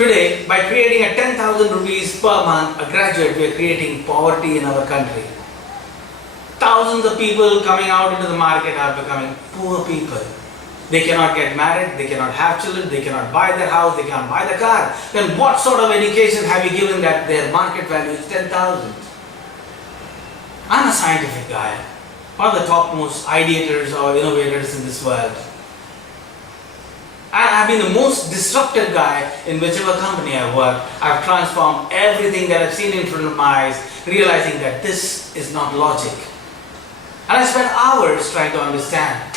Today, by creating a 10,000 rupees per month, a graduate, we are creating poverty in our country. Thousands of people coming out into the market are becoming poor people. They cannot get married, they cannot have children, they cannot buy their house, they cannot buy the car. Then what sort of education have you given that their market value is 10,000? I'm a scientific guy, one of the topmost ideators or innovators in this world. And I've been the most disruptive guy in whichever company I work. I've transformed everything that I've seen in front of my eyes, realizing that this is not logic. And I spent hours trying to understand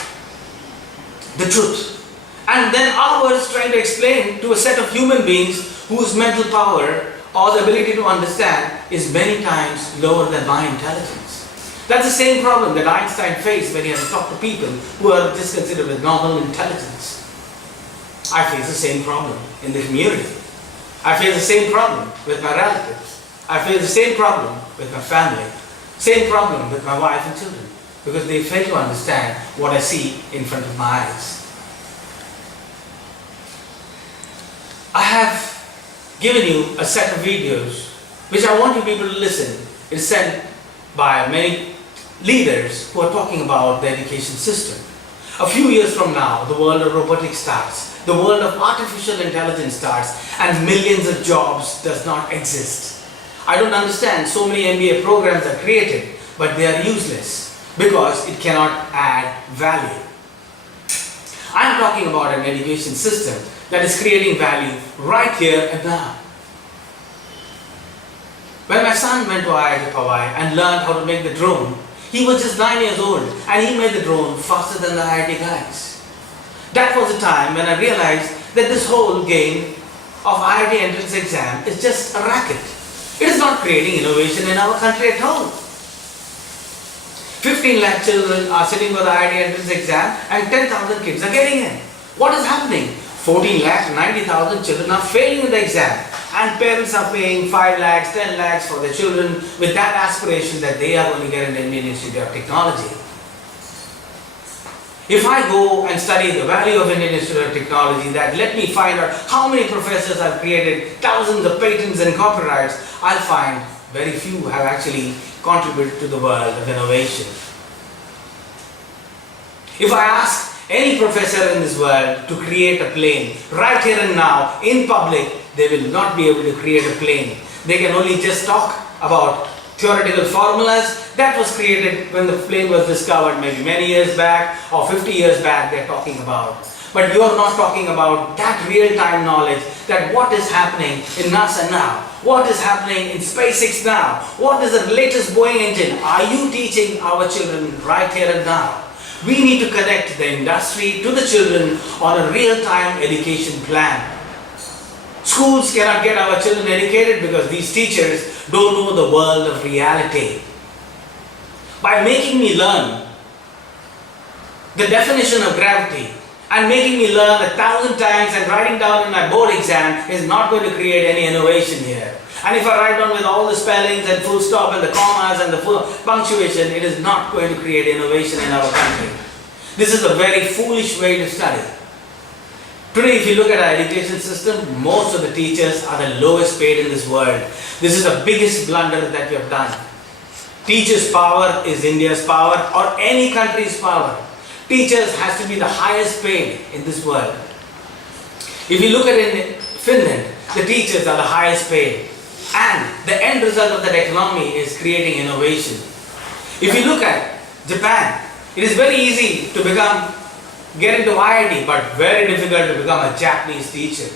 the truth. And then hours trying to explain to a set of human beings whose mental power or the ability to understand is many times lower than my intelligence. That's the same problem that Einstein faced when he had to talk to people who are just considered with normal intelligence. I face the same problem in the community. I face the same problem with my relatives. I face the same problem with my family. Same problem with my wife and children. Because they fail to understand what I see in front of my eyes. I have given you a set of videos which I want you people to listen. It's sent by many leaders who are talking about the education system. A few years from now, the world of robotics starts. The world of artificial intelligence starts, and millions of jobs does not exist. I don't understand, so many MBA programs are created, but they are useless because it cannot add value. I am talking about an education system that is creating value right here and now. When my son went to IIT Hawaii and learned how to make the drone, he was just 9 years old and he made the drone faster than the IIT guys. That was the time when I realized that this whole game of IIT entrance exam is just a racket. It is not creating innovation in our country at all. 15 lakh children are sitting for the IIT entrance exam and 10,000 kids are getting in. What is happening? 14 lakh, 90,000 children are failing in the exam and parents are paying 5 lakhs, 10 lakhs for their children with that aspiration that they are going to get an Indian Institute of Technology. If I go and study the value of Indian Institute of Technology, that let me find out how many professors have created thousands of patents and copyrights, I'll find very few have actually contributed to the world of innovation. If I ask any professor in this world to create a plane right here and now in public, they will not be able to create a plane. They can only just talk about theoretical formulas that was created when the plane was discovered maybe many years back or 50 years back they're talking about. But you're not talking about that real-time knowledge, that what is happening in NASA now, what is happening in SpaceX now, what is the latest Boeing engine. Are you teaching our children right here and now? We need to connect the industry to the children on a real-time education plan. Schools cannot get our children educated because these teachers don't know the world of reality. By making me learn the definition of gravity and making me learn 1,000 times and writing down in my board exam is not going to create any innovation here. And if I write down with all the spellings and full stop and the commas and the full punctuation, it is not going to create innovation in our country. This is a very foolish way to study. Today, if you look at our education system, most of the teachers are the lowest paid in this world. This is the biggest blunder that we have done. Teachers' power is India's power or any country's power. Teachers has to be the highest paid in this world. If you look at it in Finland, the teachers are the highest paid. And the end result of that economy is creating innovation. If you look at Japan, it is very easy to get into IIT, but very difficult to become a Japanese teacher.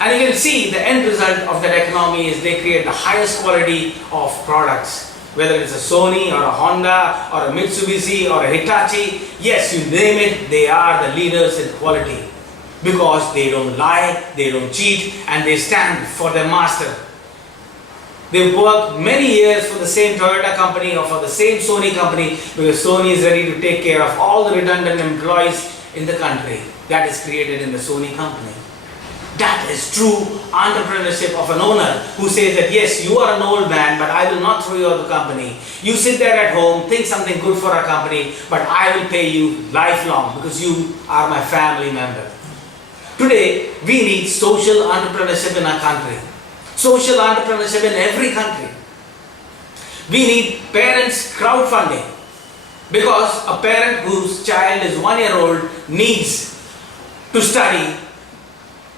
And you can see the end result of that economy is they create the highest quality of products. Whether it's a Sony or a Honda or a Mitsubishi or a Hitachi, yes, you name it, they are the leaders in quality. Because they don't lie, they don't cheat, and they stand for their master. They work many years for the same Toyota company or for the same Sony company because Sony is ready to take care of all the redundant employees in the country that is created in the Sony company. That is true entrepreneurship of an owner who says that yes, you are an old man, but I will not throw you out of the company. You sit there at home, think something good for our company, but I will pay you lifelong because you are my family member. Today, we need social entrepreneurship in our country. Social entrepreneurship in every country. We need parents crowdfunding, because a parent whose child is 1 year old needs to study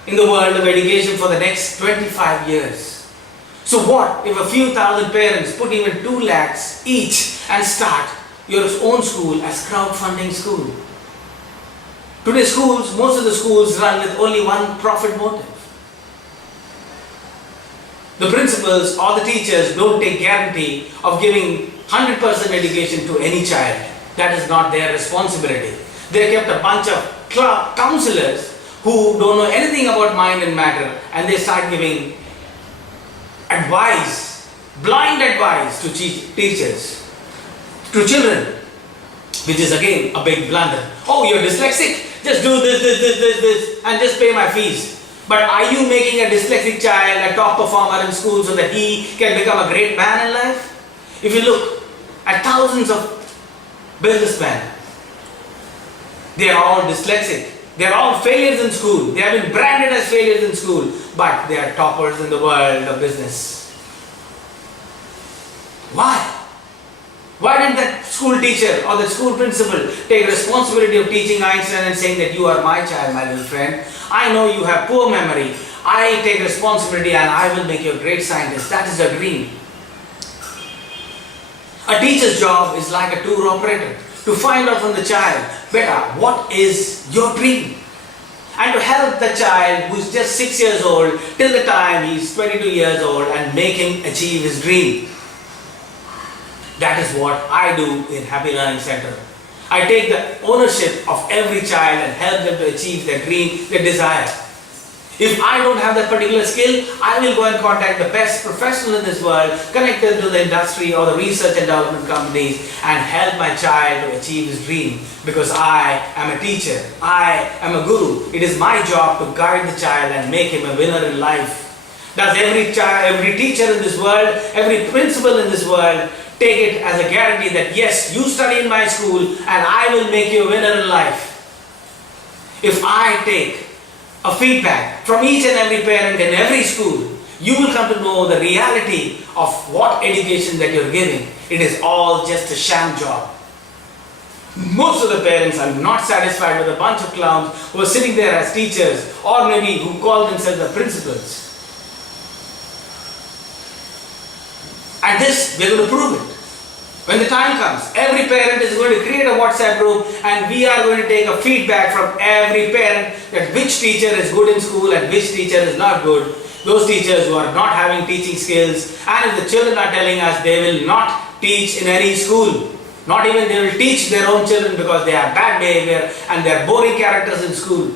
in the world of education for the next 25 years. So what if a few thousand parents put even 2 lakhs each and start your own school as crowdfunding school? Today schools, most of the schools run with only one profit motive. The principals or the teachers don't take guarantee of giving 100% education to any child. That is not their responsibility. They kept a bunch of counselors who don't know anything about mind and matter, and they start giving advice, blind advice to teachers, to children, which is again a big blunder. Oh, you're dyslexic? Just do this, and just pay my fees. But are you making a dyslexic child a top performer in school so that he can become a great man in life? If you look at thousands of businessmen, they are all dyslexic. They are all failures in school. They have been branded as failures in school, but they are toppers in the world of business. Why? Why didn't that school teacher or the school principal take responsibility of teaching Einstein and saying that you are my child, my little friend? I know you have poor memory. I take responsibility and I will make you a great scientist. That is a dream. A teacher's job is like a tour operator, to find out from the child, beta, what is your dream? And to help the child who is just 6 years old till the time he is 22 years old and make him achieve his dream. That is what I do in Happy Learning Center. I take the ownership of every child and help them to achieve their dream, their desire. If I don't have that particular skill, I will go and contact the best professional in this world, connect them to the industry or the research and development companies, and help my child to achieve his dream. Because I am a teacher, I am a guru. It is my job to guide the child and make him a winner in life. Does every child, every teacher in this world, every principal in this world take it as a guarantee that yes, you study in my school and I will make you a winner in life? If I take a feedback from each and every parent in every school, you will come to know the reality of what education that you're giving. It is all just a sham job. Most of the parents are not satisfied with a bunch of clowns who are sitting there as teachers, or maybe who call themselves the principals. And this, we're going to prove it. When the time comes, every parent is going to create a WhatsApp group and we are going to take a feedback from every parent that which teacher is good in school and which teacher is not good. Those teachers who are not having teaching skills, and if the children are telling us they will not teach in any school, not even they will teach their own children because they have bad behavior and they are boring characters in school.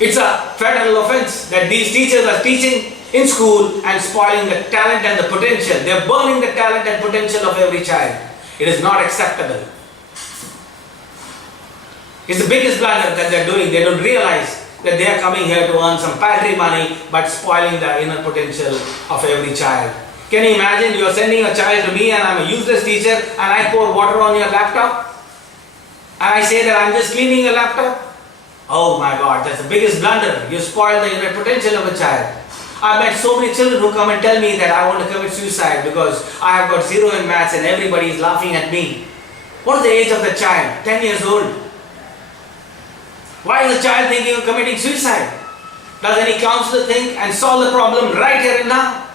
It's a federal offense that these teachers are teaching in school and spoiling the talent and the potential. They are burning the talent and potential of every child. It is not acceptable. It's the biggest blunder that they are doing. They don't realize that they are coming here to earn some paltry money but spoiling the inner potential of every child. Can you imagine you are sending a child to me and I am a useless teacher and I pour water on your laptop? And I say that I am just cleaning your laptop? Oh my God, that's the biggest blunder. You spoil the inner potential of a child. I've met so many children who come and tell me that I want to commit suicide because I have got 0 in maths and everybody is laughing at me. What is the age of the child? 10 years old. Why is the child thinking of committing suicide? Does any counselor think and solve the problem right here and now?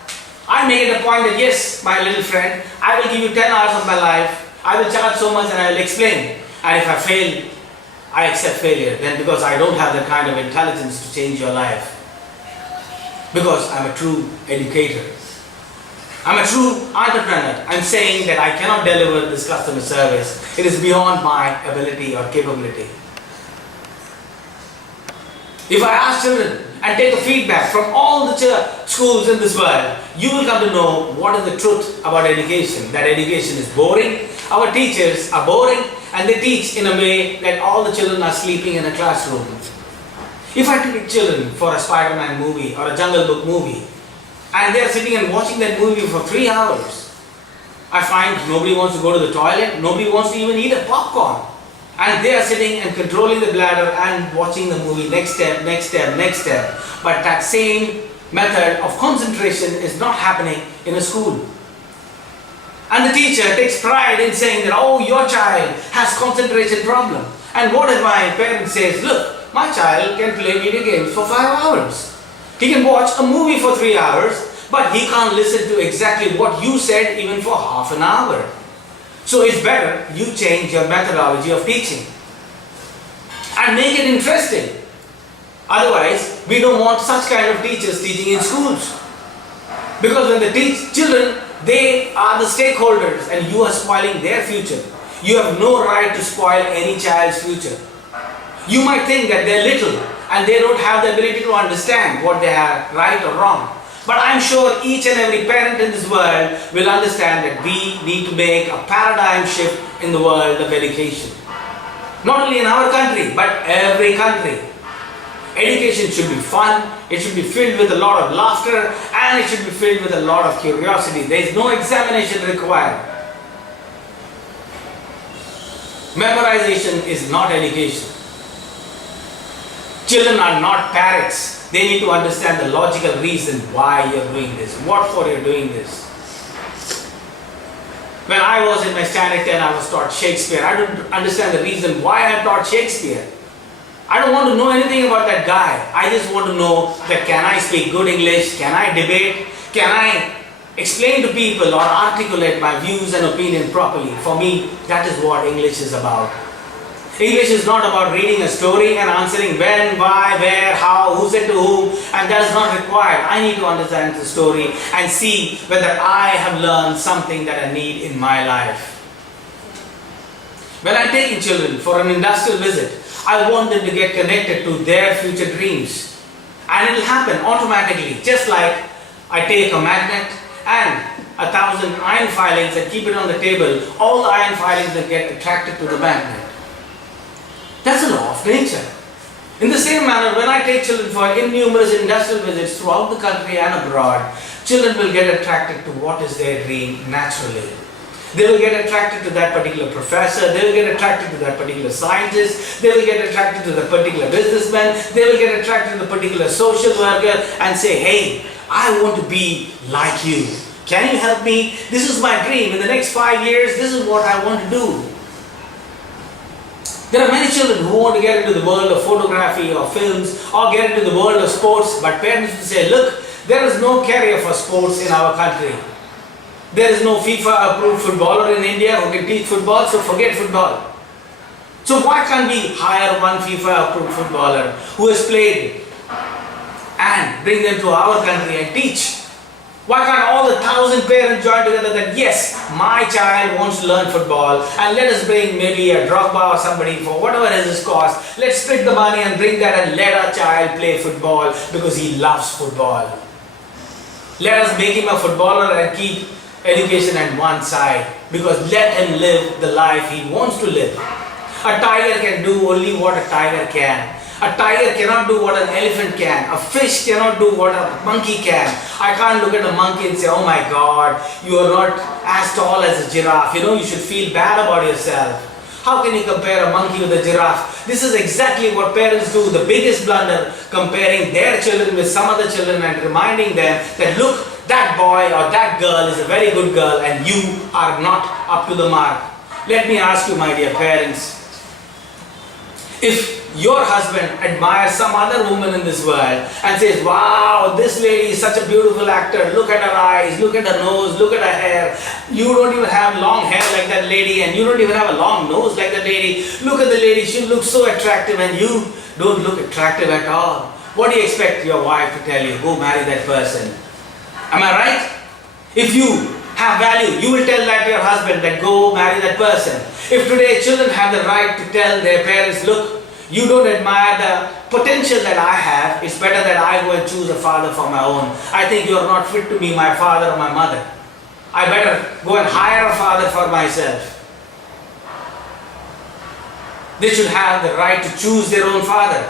I make it a point that yes, my little friend, I will give you 10 hours of my life. I will charge so much and I will explain. And if I fail, I accept failure. Then because I don't have that kind of intelligence to change your life. Because I'm a true educator. I'm a true entrepreneur. I'm saying that I cannot deliver this customer service. It is beyond my ability or capability. If I ask children and take a feedback from all the schools in this world, you will come to know what is the truth about education. That education is boring. Our teachers are boring and they teach in a way that all the children are sleeping in a classroom. If I take children for a Spider-Man movie or a Jungle Book movie and they are sitting and watching that movie for 3 hours, I find nobody wants to go to the toilet, nobody wants to even eat a popcorn. and they are sitting and controlling the bladder and watching the movie, next step, next step, next step. But that same method of concentration is not happening in a school. And the teacher takes pride in saying that, oh, your child has concentration problem. And what if my parent says, look, my child can play video games for 5 hours. He can watch a movie for 3 hours, but he can't listen to exactly what you said even for half an hour. So it's better you change your methodology of teaching and make it interesting. Otherwise, we don't want such kind of teachers teaching in schools. Because when they teach children, they are the stakeholders and you are spoiling their future. You have no right to spoil any child's future. You might think that they're little and they don't have the ability to understand what they are right or wrong. But I'm sure each and every parent in this world will understand that we need to make a paradigm shift in the world of education. Not only in our country, but every country. Education should be fun, it should be filled with a lot of laughter, and it should be filled with a lot of curiosity. There is no examination required. Memorization is not education. Children are not parrots. They need to understand the logical reason why you're doing this, what for you're doing this. When I was in my standard 10, I was taught Shakespeare. I don't understand the reason why I'm taught Shakespeare. I don't want to know anything about that guy. I just want to know that can I speak good English? Can I debate? Can I explain to people or articulate my views and opinion properly? For me, that is what English is about. English is not about reading a story and answering when, why, where, how, who said to whom, and that is not required. I need to understand the story and see whether I have learned something that I need in my life. When I'm taking children for an industrial visit, I want them to get connected to their future dreams. And it will happen automatically, just like I take a magnet and 1,000 iron filings and keep it on the table. All the iron filings will get attracted to the magnet. That's the law of nature. In the same manner, when I take children for innumerous industrial visits throughout the country and abroad, children will get attracted to what is their dream naturally. They will get attracted to that particular professor, they will get attracted to that particular scientist, they will get attracted to the particular businessman, they will get attracted to the particular social worker and say, hey, I want to be like you. Can you help me? This is my dream. In the next 5 years, this is what I want to do. There are many children who want to get into the world of photography or films or get into the world of sports, but parents will say, look, there is no career for sports in our country. There is no FIFA approved footballer in India who can teach football, so forget football. So why can't we hire one FIFA approved footballer who has played and bring them to our country and teach? Why can't all the 1,000 parents join together that yes, my child wants to learn football and let us bring maybe a Drogba or somebody for whatever is his cost. Let's split the money and bring that and let our child play football because he loves football. Let us make him a footballer and keep education at one side because let him live the life he wants to live. A tiger can do only what a tiger can. A tiger cannot do what an elephant can. A fish cannot do what a monkey can. I can't look at a monkey and say, oh my God, you are not as tall as a giraffe. You know, you should feel bad about yourself. How can you compare a monkey with a giraffe? This is exactly what parents do. The biggest blunder, comparing their children with some other children and reminding them that look, that boy or that girl is a very good girl and you are not up to the mark. Let me ask you, my dear parents, if your husband admires some other woman in this world and says, wow, this lady is such a beautiful actor, look at her eyes, look at her nose, look at her hair, you don't even have long hair like that lady and you don't even have a long nose like that lady, look at the lady, she looks so attractive and you don't look attractive at all. What do you expect your wife to tell you? Go marry that person. Am I right? If you have value, you will tell that to your husband that go marry that person. If today children have the right to tell their parents, look, you don't admire the potential that I have, it's better that I go and choose a father for my own. I think you are not fit to be my father or my mother. I better go and hire a father for myself. They should have the right to choose their own father.